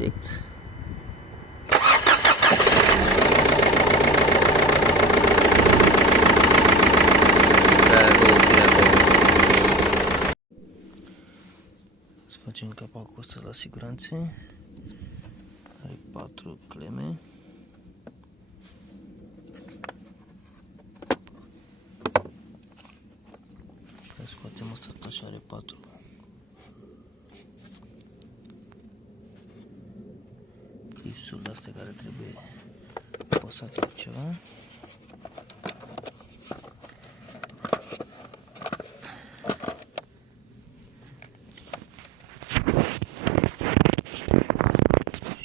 direct. Să facem capacul ăsta la siguranțe. Are 4 cleme. Scoatem asta tot așa, are 4 clipsuri de astea care trebuie posate cu ceva.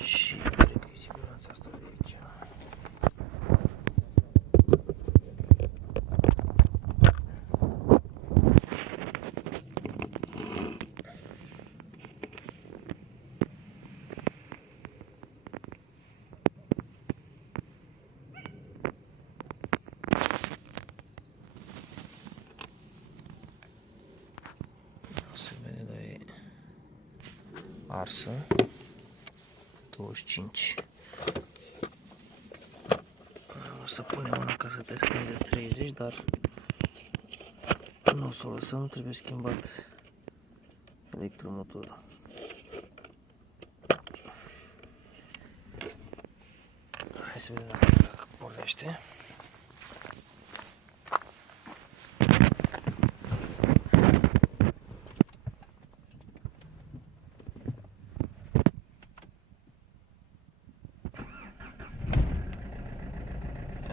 Și cred că e siguranța asta de aici. Se vede, dar e arsă. 25. O să punem una ca să testăm de 30, dar nu o să o lăsăm, trebuie schimbat electromotorul. Hai să vedem dacă pornește.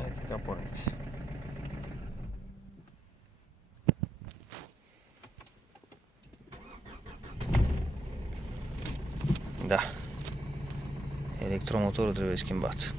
Uite că a pornit. Da. Electromotorul trebuie schimbat.